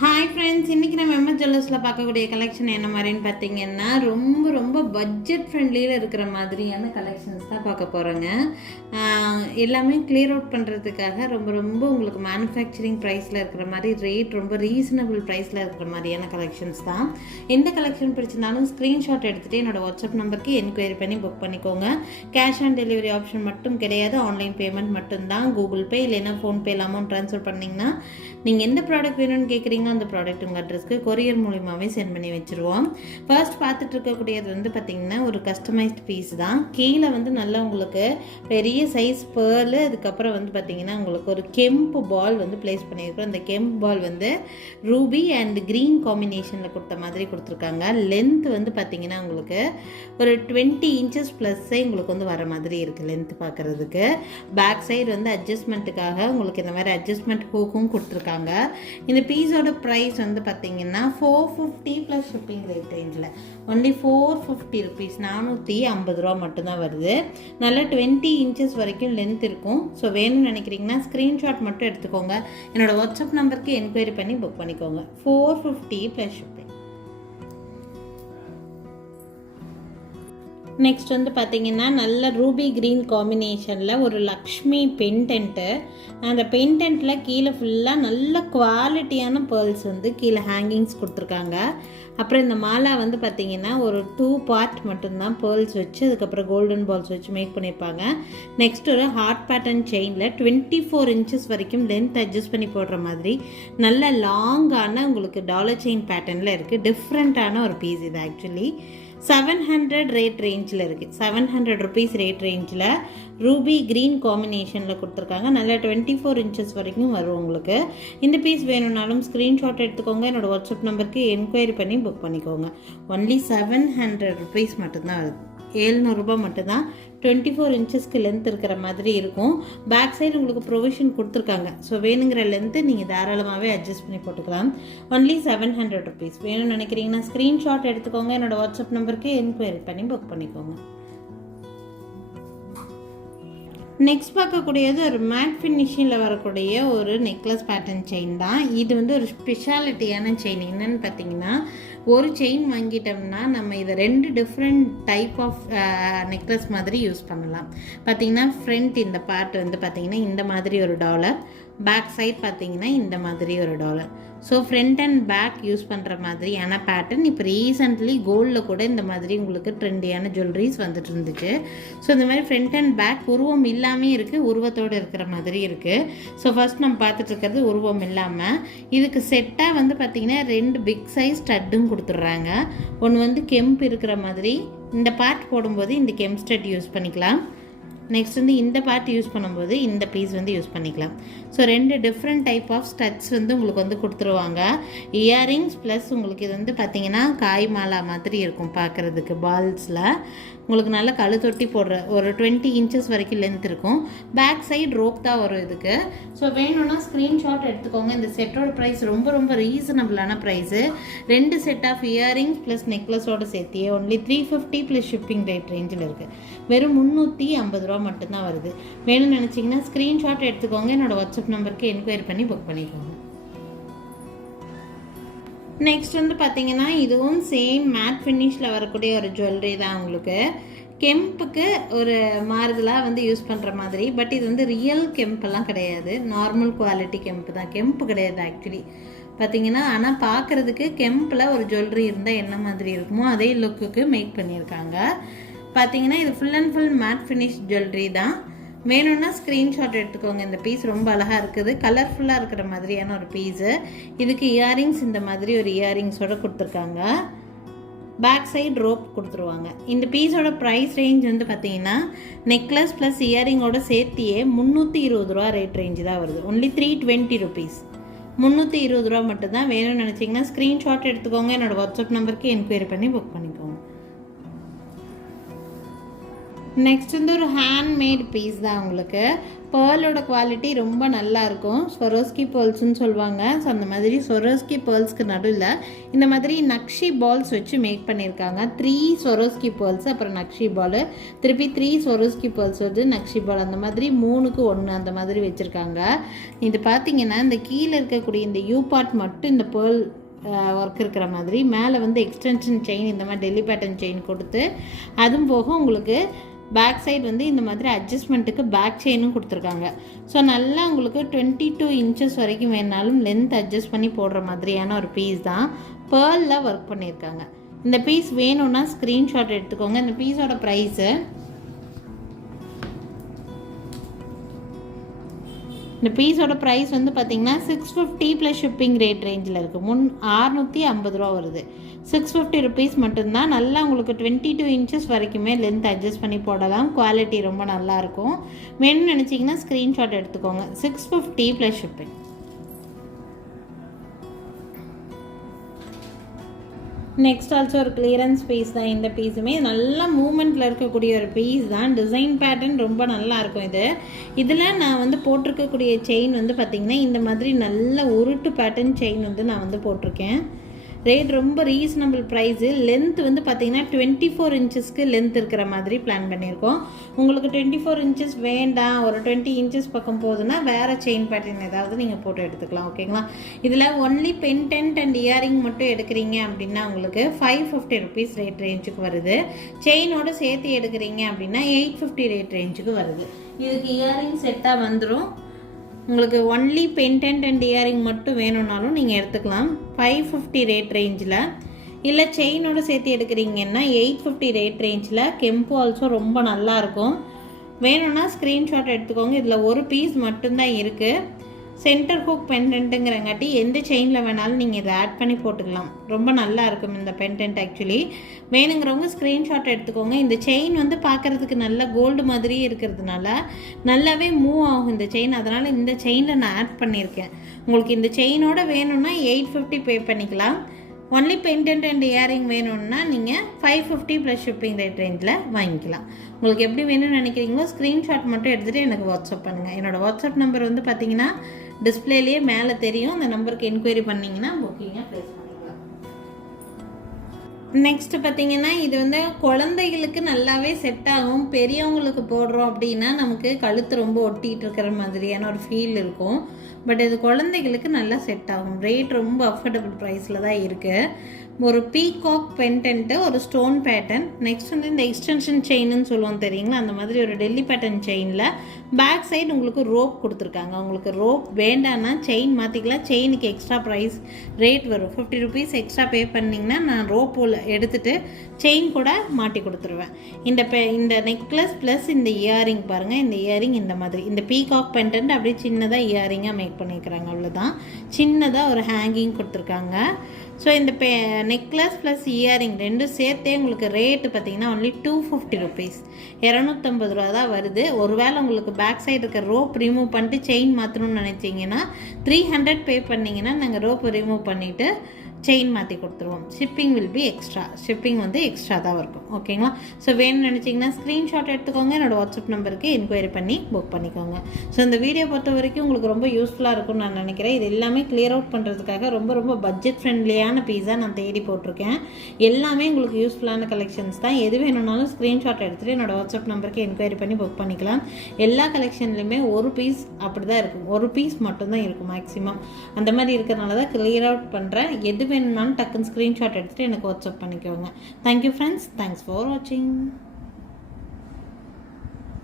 Hi friends, இன்றைக்கி நம்ம MS ஜுவல்லர்ஸில் பார்க்கக்கூடிய கலெக்ஷன் என்ன மாதிரின்னு பார்த்தீங்கன்னா ரொம்ப பட்ஜெட் ஃப்ரெண்ட்லியில் இருக்கிற மாதிரியான கலெக்ஷன்ஸ் தான் பார்க்க போகிறோங்க. எல்லாமே கிளியர் அவுட் பண்ணுறதுக்காக ரொம்ப உங்களுக்கு மேனுஃபேக்சரிங் ப்ரைஸில் இருக்கிற மாதிரி ரேட் ரொம்ப ரீசனபிள் ப்ரைஸில் இருக்கிற மாதிரியான கலெக்ஷன்ஸ் தான். எந்த கலெக்ஷன் பிடிச்சிருந்தாலும் ஸ்க்ரீன்ஷாட் எடுத்துகிட்டு என்னோடய வாட்ஸ்அப் நம்பருக்கு என்கொயரி பண்ணி புக் பண்ணிக்கோங்க. கேஷ் ஆன் டெலிவரி ஆப்ஷன் மட்டும் கிடையாது, ஆன்லைன் பேமெண்ட் மட்டும்தான். கூகுள் பே இல்லைன்னா ஃபோன்பேயில் அமௌண்ட் ட்ரான்ஸ்ஃபர் பண்ணிங்கன்னா நீங்கள் எந்த ப்ராடக்ட் வேணும்னு கேட்குறீங்க அந்த ப்ராடக்ட் உங்கள் அட்ரஸ்க்கு கொரியர் மூலியமாகவே சென்ட் பண்ணி வச்சுருவோம். ஃபர்ஸ்ட் பார்த்துட்டு இருக்கக்கூடியது வந்து பார்த்திங்கன்னா ஒரு கஸ்டமைஸ்ட் பீஸ் தான். கீழே வந்து நல்லா உங்களுக்கு பெரிய சைஸ் பேர்லு, அதுக்கப்புறம் வந்து பார்த்திங்கன்னா உங்களுக்கு ஒரு கெம்பு பால் வந்து பிளேஸ் பண்ணியிருக்கோம். அந்த கெம்பு பால் வந்து ரூபி அண்ட் க்ரீன் காம்பினேஷனில் கொடுத்த மாதிரி கொடுத்துருக்காங்க. லென்த் வந்து பார்த்திங்கன்னா உங்களுக்கு ஒரு 20 inches ப்ளஸ்ஸே உங்களுக்கு வந்து வர மாதிரி இருக்குது லென்த் பார்க்குறதுக்கு. பேக் சைடு வந்து அட்ஜஸ்ட்மெண்ட்டுக்காக உங்களுக்கு இந்த மாதிரி அட்ஜஸ்ட்மெண்ட் ஹூக்கும் கொடுத்துருக்காங்க. இந்த பீஸோட ப்ரைஸ் வந்து பார்த்தீங்கன்னா 450 ப்ளஸ் ஷிப்பிங் ரேட் ரேஞ்சில் ஒன்லி 450 ருபீஸ், 450 ரூபா மட்டும்தான் வருது. நல்லா 20 inches வரைக்கும் லென்த் இருக்கும். ஸோ வேணும்னு நினைக்கிறீங்கன்னா ஸ்க்ரீன்ஷாட் மட்டும் எடுத்துக்கோங்க. என்னோடய வாட்ஸ்அப் நம்பருக்கு என்கொயரி பண்ணி புக் பண்ணிக்கோங்க. 450 ப்ளஸ் ஷிப்பிங். நெக்ஸ்ட் வந்து பார்த்திங்கன்னா நல்ல ரூபி க்ரீன் காம்பினேஷனில் ஒரு லக்ஷ்மி பென்டென்ட்டு. அந்த பென்டென்ட்டில் கீழே ஃபுல்லாக நல்ல குவாலிட்டியான பேர்ல்ஸ் வந்து கீழே ஹேங்கிங்ஸ் கொடுத்துருக்காங்க. அப்புறம் இந்த மாலா வந்து பார்த்திங்கன்னா ஒரு 2 பார்ட் மட்டும்தான் பேர்ல்ஸ் வச்சு அதுக்கப்புறம் கோல்டன் பால்ஸ் வச்சு மேக் பண்ணியிருப்பாங்க. நெக்ஸ்ட் ஒரு ஹார்ட் பேட்டர்ன் செயினில் 24 inches வரைக்கும் லென்த் அட்ஜஸ்ட் பண்ணி போடுற மாதிரி நல்ல லாங்கான உங்களுக்கு டாலர் செயின் பேட்டர்னில் இருக்குது. டிஃப்ரெண்ட்டான ஒரு பீஸ் இது. ஆக்சுவலி 700 ரேட் ரேஞ்சில் இருக்குது. 700 ருபீஸ் ரேட் ரேஞ்சில் ரூபி க்ரீன் காம்பினேஷனில் கொடுத்துருக்காங்க. நல்லா 24 inches வரைக்கும் வரும் உங்களுக்கு. இந்த பீஸ் வேணும்னாலும் ஸ்க்ரீன்ஷாட் எடுத்துக்கோங்க. என்னோடய வாட்ஸ்அப் நம்பருக்கு என்கொயரி பண்ணி புக் பண்ணிக்கோங்க. ஒன்லி 700 ருபீஸ் மட்டும்தான் வருது. 700 ரூபாய் மட்டும்தான். 24 inchesக்கு லென்த் இருக்கிற மாதிரி இருக்கும். பேக் சைடு உங்களுக்கு ப்ரொவிஷன் கொடுத்துருக்காங்க. ஸோ வேணுங்கிற லென்த்து நீங்கள் தாராளமாகவே அட்ஜஸ்ட் பண்ணி போட்டுக்கலாம். Only 700 rupees. வேணும்னு நினைக்கிறீங்கன்னா ஸ்க்ரீன்ஷாட் எடுத்துக்கோங்க. என்னோடய வாட்ஸ்அப் நம்பருக்கு என்கொயரி பண்ணி புக் பண்ணிக்கோங்க. நெக்ஸ்ட் பார்க்கக்கூடியது ஒரு மேட் ஃபினிஷிங்கில் வரக்கூடிய ஒரு நெக்லஸ் பேட்டர்ன் செயின் தான். இது வந்து ஒரு ஸ்பெஷாலிட்டியான செயின். என்னென்னு பார்த்தீங்கன்னா ஒரு செயின் வாங்கிட்டோம்னா நம்ம இதை 2 டிஃப்ரெண்ட் டைப் ஆஃப் நெக்லஸ் மாதிரி யூஸ் பண்ணலாம். பார்த்திங்கன்னா ஃப்ரண்ட் இந்த பார்ட் வந்து பார்த்திங்கன்னா இந்த மாதிரி ஒரு டாலர், பேக் சைட் பார்த்திங்கன்னா இந்த மாதிரி ஒரு dollar. So front and back use பண்ணுற மாதிரியான பேட்டர்ன் இப்போ ரீசெண்ட்லி கோல்டில் கூட இந்த மாதிரி உங்களுக்கு ட்ரெண்டியான ஜுவல்லரிஸ் வந்துட்டு இருந்துச்சு. ஸோ இந்த மாதிரி ஃப்ரண்ட் அண்ட் பேக் உருவம் இல்லாமல் இருக்குது, உருவத்தோடு இருக்கிற மாதிரி இருக்குது. ஸோ ஃபஸ்ட் நம்ம பார்த்துட்டு இருக்கிறது உருவம் இல்லாமல். இதுக்கு செட்டாக வந்து பார்த்திங்கன்னா 2 பிக் சைஸ் ஸ்டட்டும் கொடுத்துட்றாங்க. ஒன்று வந்து கெம்ப் இருக்கிற மாதிரி, இந்த பார்ட் போடும்போது இந்த கெம்ப் ஸ்டட் யூஸ் பண்ணிக்கலாம். நெக்ஸ்ட் வந்து இந்த பார்ட் யூஸ் பண்ணும்போது இந்த பீஸ் வந்து யூஸ் பண்ணிக்கலாம். So 2 different type of studs வந்து உங்களுக்கு வந்து கொடுத்துருவாங்க. இயரிங்ஸ் ப்ளஸ் உங்களுக்கு இது வந்து பார்த்திங்கன்னா காய் மாலா மாதிரி இருக்கும் பார்க்குறதுக்கு. பால்ஸில் உங்களுக்கு நல்லா கழுத்தொட்டி போடுற ஒரு 20 inches வரைக்கும் லென்த் இருக்கும். பேக் சைடு ரோப் தான் வரும் இதுக்கு. ஸோ வேணும்னா ஸ்க்ரீன்ஷாட் எடுத்துக்கோங்க. இந்த செட்டோட ப்ரைஸ் ரொம்ப ரீசனபிளான price. 2 set of earrings plus நெக்லஸோடு சேர்த்தியே ஒன்லி 350 ப்ளஸ் ஷிப்பிங் ரேட் ரேஞ்சில் இருக்குது. வெறும் 350 ரூபா மட்டும்தான் வருது. வேணும்னு நினச்சிங்கன்னா ஸ்க்ரீன்ஷாட் எடுத்துக்கோங்க. என்னோடய வாட்ஸ்அப் நம்பருக்கு என்கொயரி பண்ணி புக் பண்ணிக்கோங்க. நெக்ஸ்ட் வந்து பார்த்திங்கன்னா இதுவும் சேம் மேட் ஃபினிஷில் வரக்கூடிய ஒரு ஜுவல்லரி தான். உங்களுக்கு கெம்புக்கு ஒரு மாறுதலாக வந்து யூஸ் பண்ணுற மாதிரி. பட் இது வந்து ரியல் கெம்பெல்லாம் கிடையாது, நார்மல் குவாலிட்டி கெம்பு தான். கெம்பு கிடையாது ஆக்சுவலி பார்த்திங்கன்னா. ஆனால் பார்க்குறதுக்கு கெம்பில் ஒரு ஜுவல்லரி இருந்தால் என்ன மாதிரி இருக்குமோ அதே லுக்குக்கு மேக் பண்ணியிருக்காங்க. பார்த்திங்கன்னா இது full and full matte finish jewellery தான். வேணும்னா ஸ்க்ரீன்ஷாட் எடுத்துக்கோங்க. இந்த பீஸ் ரொம்ப அழகாக இருக்குது, கலர்ஃபுல்லாக இருக்கிற மாதிரியான ஒரு பீஸு. இதுக்கு இயரிங்ஸ் இந்த மாதிரி ஒரு இயரிங்ஸோடு கொடுத்துருக்காங்க. பேக் சைடு ரோப் கொடுத்துருவாங்க. இந்த பீஸோட ப்ரைஸ் ரேஞ்ச் வந்து பார்த்திங்கன்னா நெக்லஸ் ப்ளஸ் இயரிங்கோட சேர்த்தியே 320 ரூபா ரேட் ரேஞ்சு தான் வருது. Only 320 rupees. 320 ரூபா மட்டும்தான். வேணும்னு நினச்சிங்கன்னா ஸ்க்ரீன்ஷாட் எடுத்துக்கோங்க. என்னோடய வாட்ஸ்அப் நம்பருக்கு என்கொயரி பண்ணி புக் பண்ணிக்கோங்க. நெக்ஸ்ட் வந்து ஒரு ஹேண்ட்மேட் பீஸ் தான் உங்களுக்கு. பேர்லோட குவாலிட்டி ரொம்ப நல்லாயிருக்கும். ஸ்வரோஸ்கி பேர்ல்ஸ்ன்னு சொல்லுவாங்க. ஸோ அந்த மாதிரி ஸ்வரோஸ்கி பேர்ல்ஸ்க்கு நடுவில் இந்த மாதிரி நக்ஷி பால்ஸ் வச்சு மேக் பண்ணியிருக்காங்க. 3 ஸ்வரோஸ்கி பேர்ல்ஸ், அப்புறம் நக்ஷி பால், திருப்பி 3 ஸ்வரோஸ்கி பேர்ல்ஸ் வந்து நக்ஷி பால், அந்த மாதிரி 3க்கு 1 அந்த மாதிரி வச்சுருக்காங்க. இது பார்த்திங்கன்னா இந்த கீழே இருக்கக்கூடிய இந்த யூ பார்ட் மட்டும் இந்த பேர்ல் ஒர்க் இருக்கிற மாதிரி, மேலே வந்து எக்ஸ்டென்ஷன் செயின் இந்த மாதிரி டெல்லி பேட்டர்ன் செயின் கொடுத்து, அதுவும் போக உங்களுக்கு பேக் சைடு வந்து இந்த மாதிரி அட்ஜஸ்ட்மெண்ட்டுக்கு பேக் செயினும் கொடுத்துருக்காங்க. ஸோ நல்லா உங்களுக்கு 22 இன்ச்சஸ் வரைக்கும் வேணாலும் லென்த் அட்ஜஸ்ட் பண்ணி போடுற மாதிரியான ஒரு பீஸ் தான். பேர்லில் ஒர்க் பண்ணியிருக்காங்க. இந்த பீஸ் வேணும்னா ஸ்க்ரீன்ஷாட் எடுத்துக்கோங்க. இந்த பீஸோட ப்ரைஸு, இந்த பீஸோட ப்ரைஸ் வந்து பார்த்திங்கன்னா 650 ப்ளஸ் ஷிப்பிங் ரேட் ரேஞ்சில் இருக்குது. 650 ரூபா வருது. 650 ருபீஸ் மட்டும்தான். நல்லா உங்களுக்கு 22 இன்ச்சஸ் வரைக்குமே லென்த் அட்ஜஸ்ட் பண்ணி போடலாம். குவாலிட்டி ரொம்ப நல்லாயிருக்கும். வேணும்னு நினச்சிங்கன்னா ஸ்க்ரீன்ஷாட் எடுத்துக்கோங்க. 650 ப்ளஸ் ஷிப்பிங். நெக்ஸ்ட் ஆல்சோ ஒரு கிளியரன்ஸ் பீஸ் தான். இந்த பீஸுமே நல்லா மூமெண்ட்டில் இருக்கக்கூடிய ஒரு பீஸ் தான். டிசைன் பேட்டர்ன் ரொம்ப நல்லாயிருக்கும். இதில் நான் வந்து போட்டிருக்கக்கூடிய செயின் வந்து பார்த்திங்கன்னா இந்த மாதிரி நல்ல உருட்டு பேட்டர்ன் செயின் வந்து நான் வந்து போட்டிருக்கேன். ரேட் ரொம்ப ரீசனபிள் ப்ரைஸு. லென்த் வந்து பார்த்திங்கன்னா 24 இன்ச்சஸ்க்கு லென்த் இருக்கிற மாதிரி பிளான் பண்ணியிருக்கோம். உங்களுக்கு 24 இன்ச்சஸ் வேண்டாம், ஒரு 20 இன்ச்சஸ் பக்கம் போகுதுன்னா வேறு செயின் பேட்டர்ன் ஏதாவது நீங்கள் போட்டு எடுத்துக்கலாம். ஓகேங்களா? இதில் ஒன்லி பென்டென்ட் அண்ட் இயரிங் மட்டும் எடுக்கிறீங்க அப்படின்னா உங்களுக்கு 550 ருபீஸ் ரேட் ரேஞ்சுக்கு வருது. செயினோடு சேர்த்து எடுக்கிறீங்க அப்படின்னா 850 ரேட் ரேஞ்சுக்கு வருது. இதுக்கு இயரிங் செட்டாக வந்துடும். உங்களுக்கு ஒன்லி பென்டென்ட் அண்ட் இயரிங் மட்டும் வேணும்னாலும் நீங்கள் எடுத்துக்கலாம் 550 ரேட் ரேஞ்சில். இல்லை செயினோட சேர்த்து எடுக்கிறீங்கன்னா 850 ரேட் ரேஞ்சில். கெம்பு ஆல்சோ ரொம்ப நல்லாயிருக்கும். வேணும்னா ஸ்க்ரீன்ஷாட் எடுத்துக்கோங்க. இதில் ஒரு பீஸ் மட்டும்தான் இருக்குது. சென்டர் ஹூக் பெண்டன்ட்டுங்கிறங்காட்டி எந்த செயினில் வேணாலும் நீங்கள் இதை ஆட் பண்ணி போட்டுக்கலாம். ரொம்ப நல்லா இருக்கும் இந்த பெண்டன்ட். ஆக்சுவலி வேணுங்கிறவங்க ஸ்க்ரீன்ஷாட் எடுத்துக்கோங்க. இந்த செயின் வந்து பார்க்குறதுக்கு நல்ல கோல்டு மாதிரியே இருக்கிறதுனால நல்லாவே மூவ் ஆகும் இந்த செயின். அதனால் இந்த செயினில் நான் ஆட் பண்ணியிருக்கேன். உங்களுக்கு இந்த செயினோட வேணும்னா 850 பே பண்ணிக்கலாம். ஒன்லி பெண்டன்ட் அண்ட் இயரிங் வேணும்னா நீங்கள் 550 ப்ளஸ் ஷிப்பிங் ரேட் ரேஞ்சில் வாங்கிக்கலாம். உங்களுக்கு எப்படி வேணும்னு நினைக்கிறீங்களோ ஸ்க்ரீன்ஷாட் மட்டும் எடுத்துகிட்டு எனக்கு வாட்ஸ்அப் பண்ணுங்கள். என்னோடய வாட்ஸ்அப் நம்பர் வந்து பார்த்தீங்கன்னா டிஸ்பிளேலேயே மேலே தெரியும். அந்த நம்பருக்கு என்கொயரி பண்ணிங்கன்னா புக்கிங்கை ப்ளேஸ் பண்ணிக்கலாம். நெக்ஸ்ட்டு பார்த்தீங்கன்னா இது வந்து குழந்தைகளுக்கு நல்லாவே செட் ஆகும். பெரியவங்களுக்கு போடுறோம் அப்படின்னா நமக்கு கழுத்து ரொம்ப ஒட்டிகிட்டு இருக்கிற மாதிரியான ஒரு ஃபீல் இருக்கும். பட் இது குழந்தைகளுக்கு நல்லா செட் ஆகும். ரேட் ரொம்ப அஃபோர்டபுள் ப்ரைஸில் தான் இருக்குது. ஒரு பீகாக் பெண்டன்ட்டு, ஒரு ஸ்டோன் பேட்டர்ன். நெக்ஸ்ட் வந்து இந்த எக்ஸ்டென்ஷன் செயின்னு சொல்லுவோம் தெரியுங்களா, அந்த மாதிரி ஒரு டெல்லி பேட்டர்ன் செயினில் பேக் சைடு உங்களுக்கு ரோப் கொடுத்துருக்காங்க. உங்களுக்கு ரோப் வேண்டான்னா செயின் மாற்றிக்கலாம். செயினுக்கு எக்ஸ்ட்ரா ப்ரைஸ் ரேட் வரும். 50 ருபீஸ் எக்ஸ்ட்ரா பே பண்ணிங்கன்னா நான் ரோப் எடுத்துகிட்டு செயின் கூட மாட்டி கொடுத்துருவேன். இந்த நெக்லஸ் ப்ளஸ் இந்த இயரிங் பாருங்கள். இந்த இயரிங் இந்த மாதிரி இந்த பீகாக் பெண்டன்ட் அப்படியே சின்னதாக இயரிங்காக மேக் பண்ணியிருக்கிறாங்க. அவ்வளோதான். சின்னதாக ஒரு ஹேங்கிங் கொடுத்துருக்காங்க. ஸோ இந்த நெக்லஸ் ப்ளஸ் இயரிங் ரெண்டும் சேர்த்தே உங்களுக்கு ரேட்டு பார்த்தீங்கன்னா ஒன்லி 250 ருபீஸ், 250 ரூபா தான் வருது. ஒருவேளை உங்களுக்கு பேக் சைடு இருக்க ரோப் ரிமூவ் பண்ணிட்டு செயின் மாற்றணும்னு நினச்சிங்கன்னா 300 பே பண்ணிங்கன்னா நாங்கள் ரோப் ரிமூவ் பண்ணிவிட்டு செயின் மாற்றி கொடுத்துருவோம். Shipping will be extra. Shipping வந்து எக்ஸ்ட்ரா தான் இருக்கும். ஓகேங்களா? ஸோ வேணும்னு நினச்சிங்கன்னா ஸ்க்ரீன்ஷாட் எடுத்துக்கோங்க. என்னோடய வாட்ஸ்அப் நம்பருக்கு என்கொயரி பண்ணி புக் பண்ணிக்கோங்க. ஸோ இந்த வீடியோ பொறுத்த வரைக்கும் உங்களுக்கு ரொம்ப யூஸ்ஃபுல்லாக இருக்கும்னு நான் நினைக்கிறேன். இது எல்லாமே கிளியர் அவுட் பண்ணுறதுக்காக ரொம்ப பட்ஜெட் ஃப்ரெண்ட்லியான பீஸாக நான் தேடி போட்டிருக்கேன். எல்லாமே உங்களுக்கு யூஸ்ஃபுல்லான கலெக்ஷன்ஸ் தான். எது வேணும்னாலும் ஸ்க்ரீன்ஷாட் எடுத்துகிட்டு என்னோடய வாட்ஸ்அப் நம்பருக்கு என்கொயரி பண்ணி புக் பண்ணிக்கலாம். எல்லா கலெக்ஷன்லையுமே ஒரு பீஸ் அப்படி தான் இருக்கும். ஒரு பீஸ் மட்டும்தான் இருக்கும் மேக்ஸிமம். அந்த மாதிரி இருக்கிறனால தான் கிளியர் அவுட் பண்ணுறேன். எது வேணும்னாலும் டக்குன்னு ஸ்க்ரீன்ஷாட் எடுத்துகிட்டு எனக்கு வாட்ஸ்அப் பண்ணிக்கோங்க. Thank you friends. தேங்க்ஸ் ஃபார் வாட்சிங்.